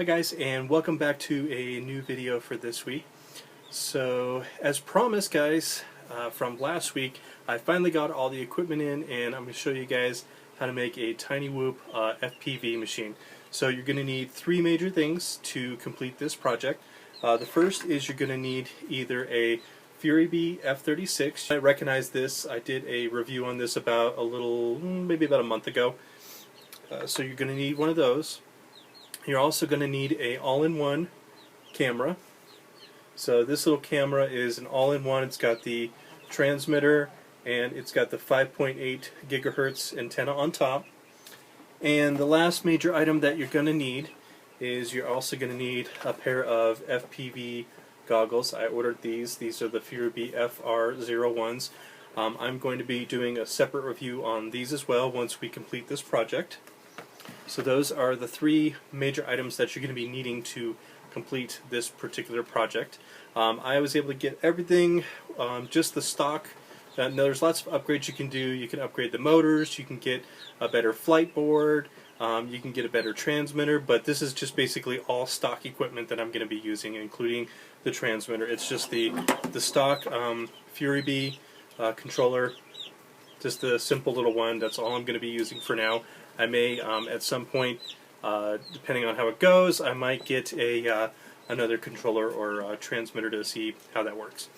Hi guys, and welcome back to a new video for this week. So as promised guys, from last week I finally got all the equipment in, and I'm going to show you guys how to make a Tiny Whoop FPV machine. So you're going to need three major things to complete this project. The first is you're going to need either a Fury Bee F36. I recognize this. I did a review on this about maybe about a month ago. So you're going to need one of those. You're also going to need a all-in-one camera. So this little camera is an all-in-one. It's got the transmitter and it's got the 5.8 gigahertz antenna on top. And the last major item that you're going to need is you're also going to need a pair of FPV goggles. I ordered these. These are the Fury Bee FR01s. I'm going to be doing a separate review on these as well once we complete this project. So those are the three major items that you're going to be needing to complete this particular project. I was able to get everything, just the stock. Now there's lots of upgrades you can do. You can upgrade the motors, you can get a better flight board, you can get a better transmitter, but this is just basically all stock equipment that I'm going to be using, including the transmitter. It's just the stock Fury Bee controller, just the simple little one. That's all I'm going to be using for now. I may, at some point, depending on how it goes, I might get another controller or transmitter to see how that works.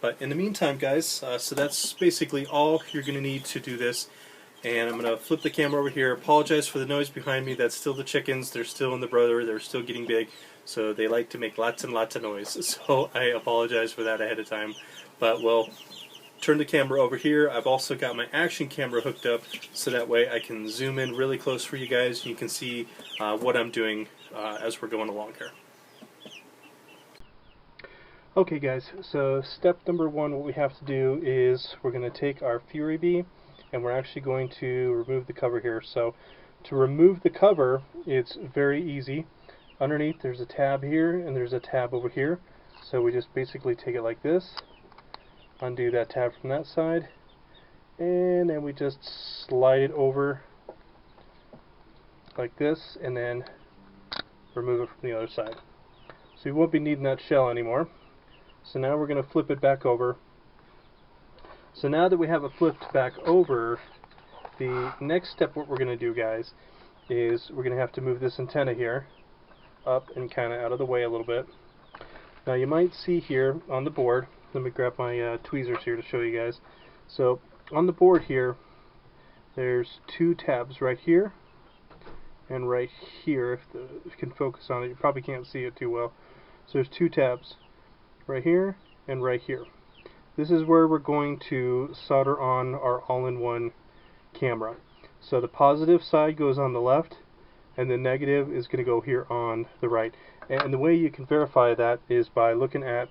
But in the meantime, guys, so that's basically all you're going to need to do this. And I'm going to flip the camera over here. Apologize for the noise behind me. That's still the chickens. They're still in the brother. They're still getting big. So they like to make lots and lots of noise. So I apologize for that ahead of time. But we'll turn the camera over here. I've also got my action camera hooked up so that way I can zoom in really close for you guys and you can see what I'm doing as we're going along here. Okay guys, so step number one, what we have to do is we're going to take our Fury Bee and we're actually going to remove the cover here. So to remove the cover, it's very easy. Underneath there's a tab here and there's a tab over here. So we just basically take it like this, undo that tab from that side, and then we just slide it over like this and then remove it from the other side. So we won't be needing that shell anymore. So now we're going to flip it back over. So now that we have it flipped back over, the next step what we're going to do, guys, is we're going to have to move this antenna here up and kind of out of the way a little bit. Now you might see here on the board, let me grab my tweezers here to show you guys. So on the board here, there's two tabs right here and right here. If you can focus on it, you probably can't see it too well. So there's two tabs right here and right here. This is where we're going to solder on our all-in-one camera. So the positive side goes on the left and the negative is going to go here on the right. And the way you can verify that is by looking at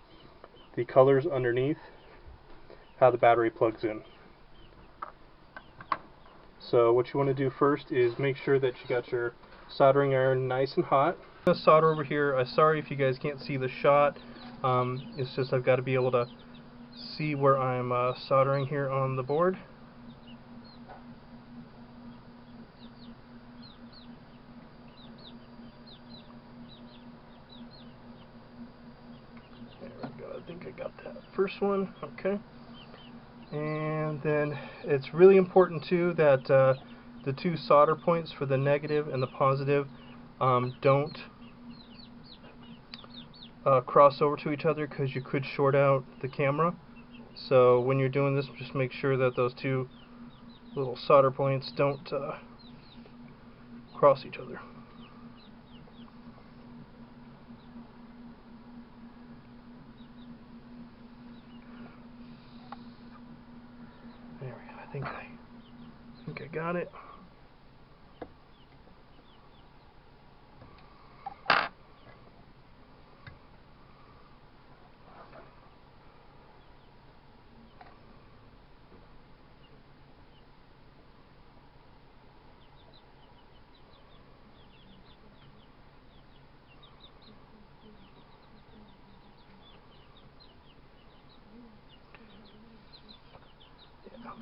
the colors underneath, how the battery plugs in. So what you want to do first is make sure that you got your soldering iron nice and hot. I'm going to solder over here. Sorry if you guys can't see the shot. It's just I've got to be able to see where I'm soldering here on the board. I think I got that first one, okay. And then it's really important too that the two solder points for the negative and the positive don't cross over to each other, because you could short out the camera. So when you're doing this, just make sure that those two little solder points don't cross each other. There we go. I think I got it.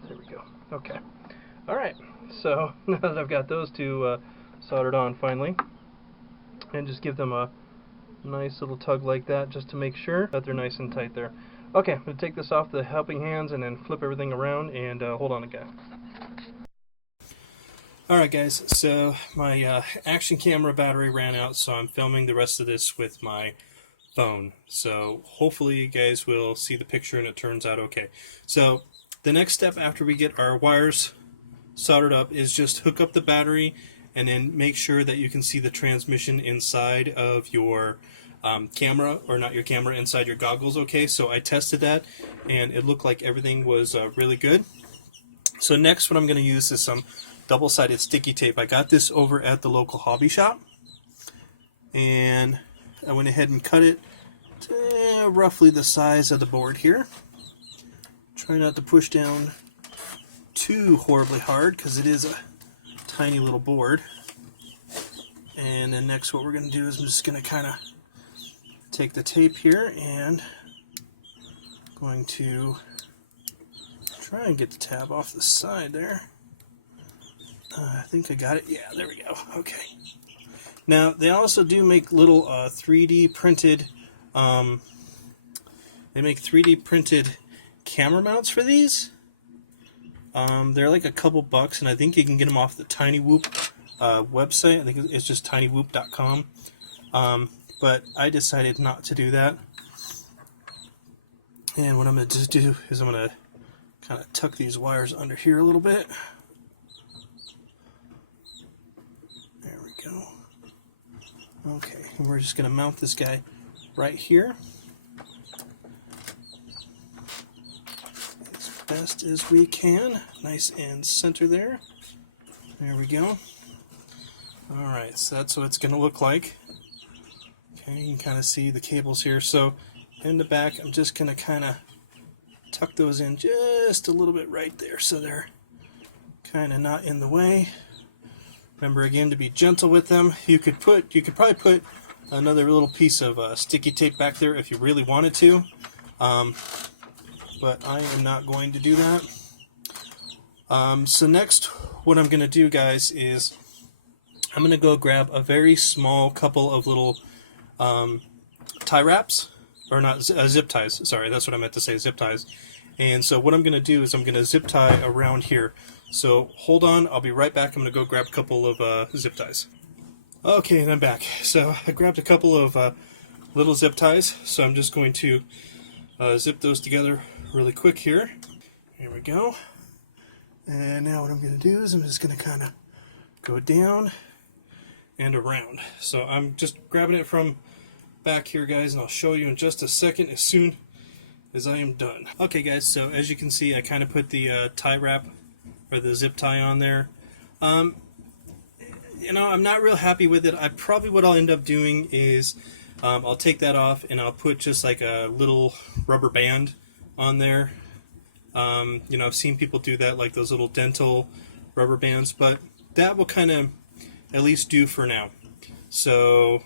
There we go. Okay. Alright, so now that I've got those two soldered on finally, and just give them a nice little tug like that, just to make sure that they're nice and tight there. Okay, I'm going to take this off the helping hands and then flip everything around, and hold on again. Alright guys, so my action camera battery ran out, so I'm filming the rest of this with my phone. So hopefully you guys will see the picture and it turns out okay. So the next step after we get our wires soldered up is just hook up the battery and then make sure that you can see the transmission inside of your camera, or not your camera, inside your goggles. Okay, so I tested that and it looked like everything was really good. So next what I'm going to use is some double-sided sticky tape. I got this over at the local hobby shop, and I went ahead and cut it to roughly the size of the board here. Try not to push down too horribly hard because it is a tiny little board. And then next what we're going to do is I'm just going to kind of take the tape here and going to try and get the tab off the side there. I think I got it. Yeah, there we go. Okay. Now they also do make little 3D printed. They make 3D printed camera mounts for these. They're like a couple bucks, and I think you can get them off the Tiny Whoop website. I think it's just tinywhoop.com. But I decided not to do that. And what I'm going to do is I'm going to kind of tuck these wires under here a little bit. There we go. Okay, and we're just going to mount this guy right here as best as we can. Nice and center there. There we go. Alright, so that's what it's going to look like. Okay, you can kind of see the cables here. So in the back, I'm just going to kind of tuck those in just a little bit right there so they're kind of not in the way. Remember again to be gentle with them. You could probably put another little piece of sticky tape back there if you really wanted to, but I am not going to do that. So next what I'm going to do, guys, is I'm going to go grab a very small couple of little tie wraps, or not, zip ties, sorry, that's what I meant to say, zip ties. And so what I'm going to do is I'm going to zip tie around here. So hold on, I'll be right back. I'm going to go grab a couple of zip ties. Okay, and I'm back. So I grabbed a couple of little zip ties, so I'm just going to zip those together really quick here. Here we go. And now what I'm going to do is I'm just going to kind of go down and around. So I'm just grabbing it from back here, guys, and I'll show you in just a second as soon as I am done. Okay, guys, so as you can see, I kind of put the tie wrap, or the zip tie, on there. You know, I'm not real happy with it. What I'll end up doing is I'll take that off and I'll put just like a little rubber band on there. You know, I've seen people do that, like those little dental rubber bands, but that will kind of at least do for now. So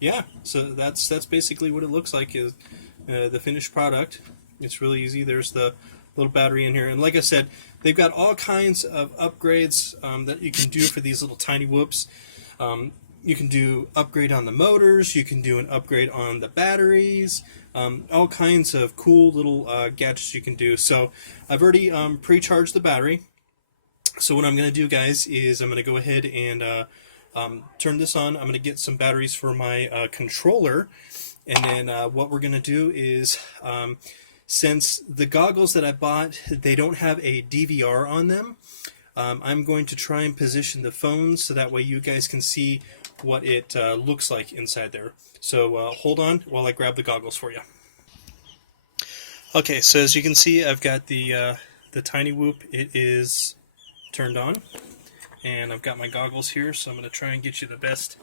yeah, so that's basically what it looks like, is the finished product. It's really easy. There's the little battery in here, and like I said, they've got all kinds of upgrades that you can do for these little tiny whoops. You can do upgrade on the motors, you can do an upgrade on the batteries, all kinds of cool little gadgets you can do. So I've already pre-charged the battery. So what I'm going to do, guys, is I'm going to go ahead and turn this on. I'm going to get some batteries for my controller, and then what we're going to do is, since the goggles that I bought, they don't have a DVR on them, I'm going to try and position the phone so that way you guys can see what it looks like inside there. So hold on while I grab the goggles for you. Okay, so as you can see, I've got the Tiny Whoop. It is turned on, and I've got my goggles here, so I'm going to try and get you the best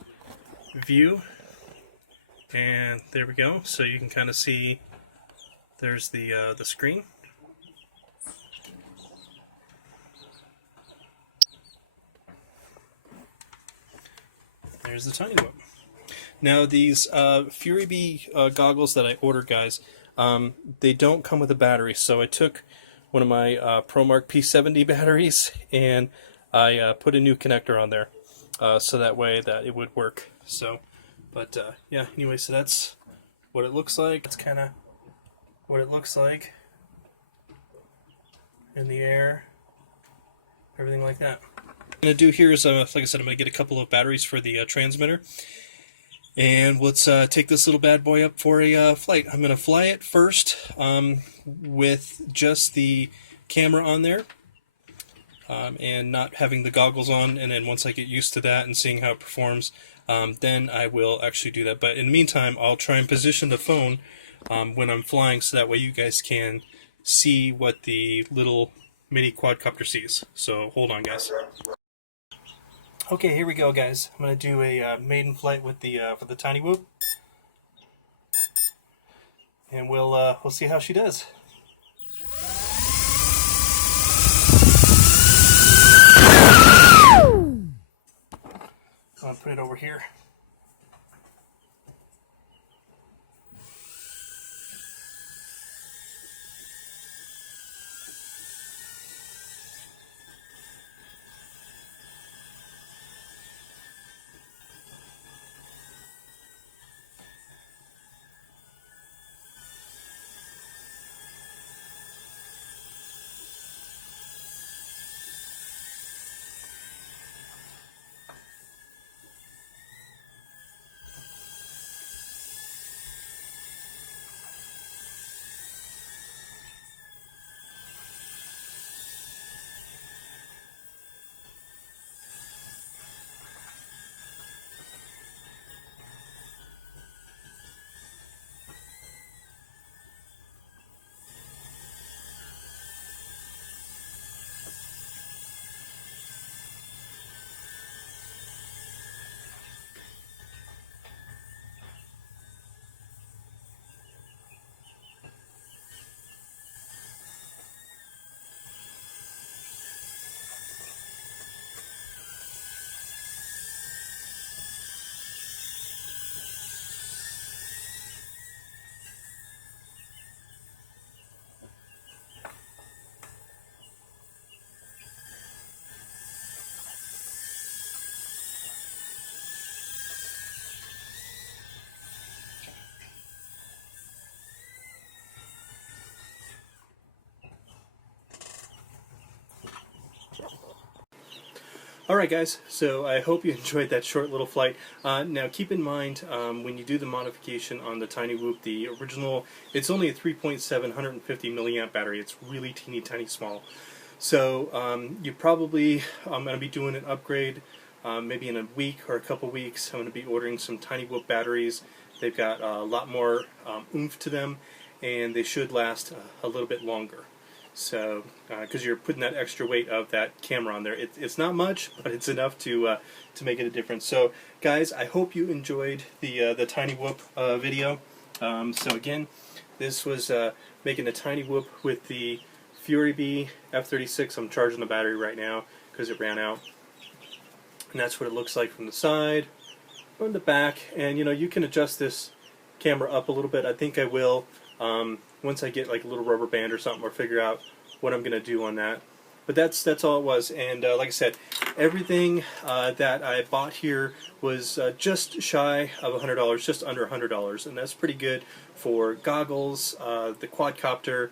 view. And there we go. So you can kind of see there's the screen. There's the Tiny Whoop. Now these Fury Bee goggles that I ordered, guys, they don't come with a battery. So I took one of my ProMark P70 batteries and I put a new connector on there, so that way that it would work. So But yeah, anyway, so that's what it looks like. That's kind of what it looks like in the air, everything like that. What I'm going to do here is, like I said, I'm going to get a couple of batteries for the transmitter. And let's take this little bad boy up for a flight. I'm going to fly it first with just the camera on there and not having the goggles on. And then once I get used to that and seeing how it performs, then I will actually do that. But in the meantime, I'll try and position the phone when I'm flying so that way you guys can see what the little mini quadcopter sees. So hold on, guys. Okay, here we go, guys. I'm going to do a maiden flight with the for the Tiny Whoop, and we'll see how she does. I'll put it over here. Alright guys, so I hope you enjoyed that short little flight. Now keep in mind, when you do the modification on the Tiny Whoop, the original, it's only a 3.7 150 milliamp battery. It's really teeny tiny small. So you probably, I'm going to be doing an upgrade maybe in a week or a couple weeks. I'm going to be ordering some Tiny Whoop batteries. They've got a lot more oomph to them, and they should last a little bit longer. So, because you're putting that extra weight of that camera on there, it's not much, but it's enough to make it a difference. So, guys, I hope you enjoyed the Tiny Whoop video. So again, this was making a Tiny Whoop with the Fury Bee F36. I'm charging the battery right now because it ran out, and that's what it looks like from the side, from the back. And you know, you can adjust this camera up a little bit. I think I will. Once I get like a little rubber band or something, or figure out what I'm going to do on that. But that's all it was. And like I said, everything that I bought here was just shy of $100, just under $100, and that's pretty good for goggles, the quadcopter,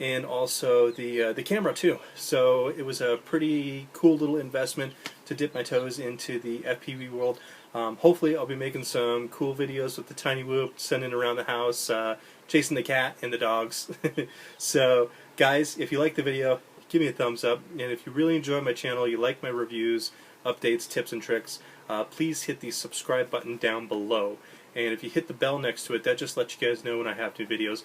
and also the camera too. So it was a pretty cool little investment to dip my toes into the FPV world. Hopefully I'll be making some cool videos with the Tiny Whoop, sending around the house, chasing the cat and the dogs. So guys, if you like the video, give me a thumbs up, and if you really enjoy my channel, you like my reviews, updates, tips and tricks, please hit the subscribe button down below. And if you hit the bell next to it, that just lets you guys know when I have new videos.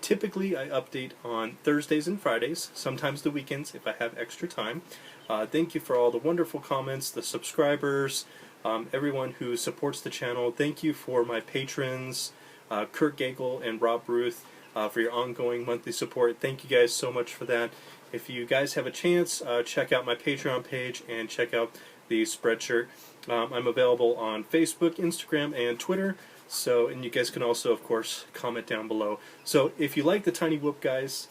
Typically I update on Thursdays and Fridays, sometimes the weekends if I have extra time. Thank you for all the wonderful comments, the subscribers, everyone who supports the channel. Thank you for my patrons, Kurt Gagel and Rob Ruth, for your ongoing monthly support. Thank you guys so much for that. If you guys have a chance, check out my Patreon page and check out the Spreadshirt. I'm available on Facebook, Instagram, and Twitter. So, and you guys can also, of course, comment down below. So, if you like the Tiny Whoop, guys,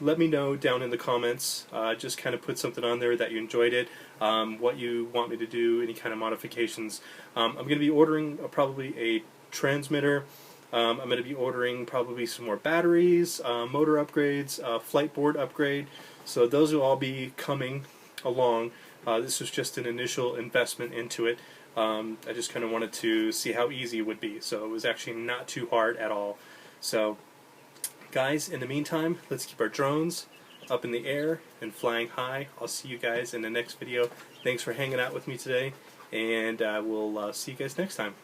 let me know down in the comments. Just kind of put something on there that you enjoyed it, what you want me to do, any kind of modifications. I'm going to be ordering probably a transmitter. I'm going to be ordering probably some more batteries, motor upgrades, flight board upgrade. So those will all be coming along. This was just an initial investment into it. I just kind of wanted to see how easy it would be. So it was actually not too hard at all. So guys, in the meantime, let's keep our drones up in the air and flying high. I'll see you guys in the next video. Thanks for hanging out with me today, and we'll see you guys next time.